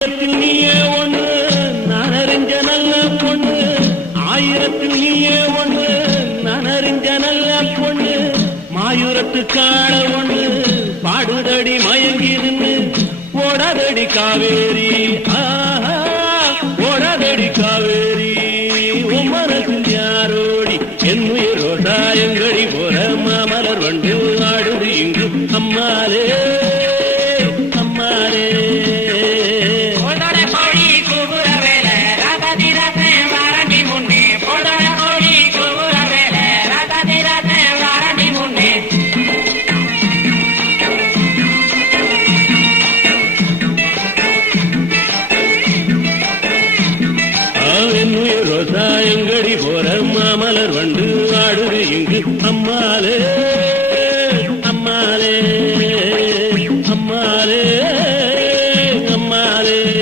நீயே ஒண்ணு நனறிஞ்ச நல்ல பொண்ணு, ஆயிரத்தில் நீயே ஒண்ணு நனறிஞ்ச நல்ல பொண்ணு, மாயூரத்து காண ஒண்ணு பாடுதடி மயங்கி நின்று ஓடாதடி காவேரி, ஓடாதடி காவேரி, உம்மனத்தில் யாரோடி என்னுயிர் ரோசாயங்கடி போற மாமலர் வண்டு ஆடுது இங்கு அம்மாலே அம்மாலே. ரோசாயங்கடி போற மாமலர் வண்டு ஆடுது இங்கு அம்மாலே.